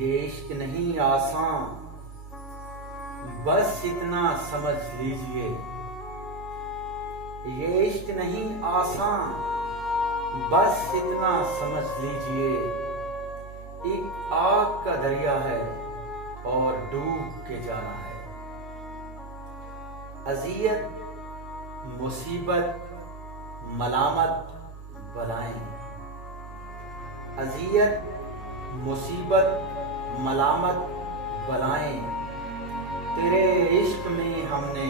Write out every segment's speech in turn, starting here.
ये इश्क नहीं आसान, बस इतना समझ लीजिए। ये इश्क नहीं आसान, बस इतना समझ लीजिए। एक आग का दरिया है और डूब के जाना है। अजियत, मुसीबत, मलामत, बलाएं। अजियत, मुसीबत, मलामत, बलाएं। तेरे इश्क में हमने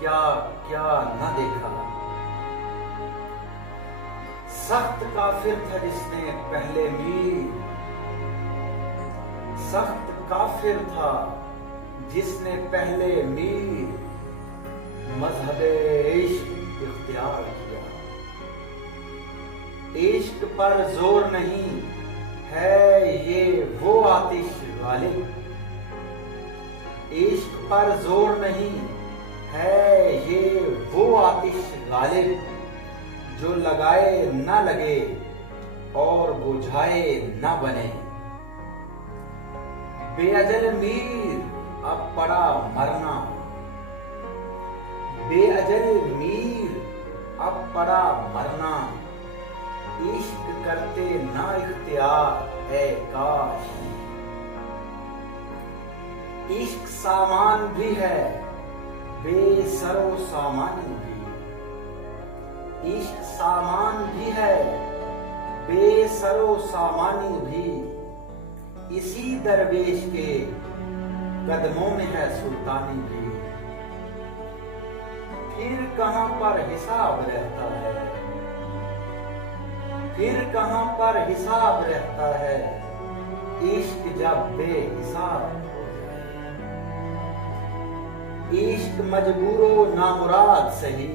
क्या क्या न देखा। सख्त काफिर था जिसने पहले मीर, सख्त काफिर था जिसने पहले मीर मजहबे इश्क इख्तियार किया। इश्क पर जोर नहीं है ये वो आतिश गालिब। इश्क पर जोर नहीं है ये वो आतिश गालिब, जो लगाए न लगे और बुझाए न बने। बेअजल मीर अब पड़ा मरना, बेअजल मीर अब पड़ा मरना। इश्क करते ना इख्तियार ए काश। इश्क सामान भी है बेसरो सामानी भी। इश्क सामान भी है बेसरो सामानी भी। इसी दरवेश के कदमों में है सुल्तानी भी। फिर कहां पर हिसाब रहता है, फिर कहां पर हिसाब रहता है। इश्क जब बेहिसाब हो जाए। इश्क मजबूरो नामुराद सही,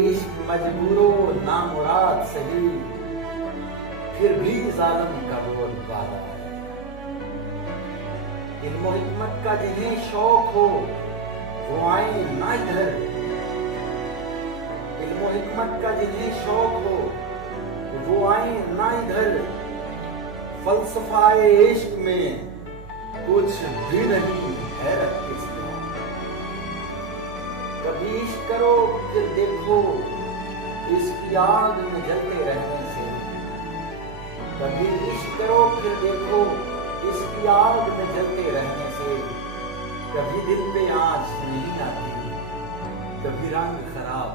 इश्क मजबूरो नामुराद सही, फिर भी जालिम का बोलबाला है। इल्म हिकमत का जिन्हें शौक हो वो आए ना इधर। इल्म हिकमत का जिन्हें शौक हो वो आए ना इधर। फलसफाए इश्क में कुछ भी नहीं हैरत के सिवा। कभी इश्क करो फिर देखो इसकी आग में जलते रहने से। कभी इश्क करो फिर देखो इसकी आग में जलते रहने से। कभी दिल पे आँच नहीं आती, कभी रंग खराब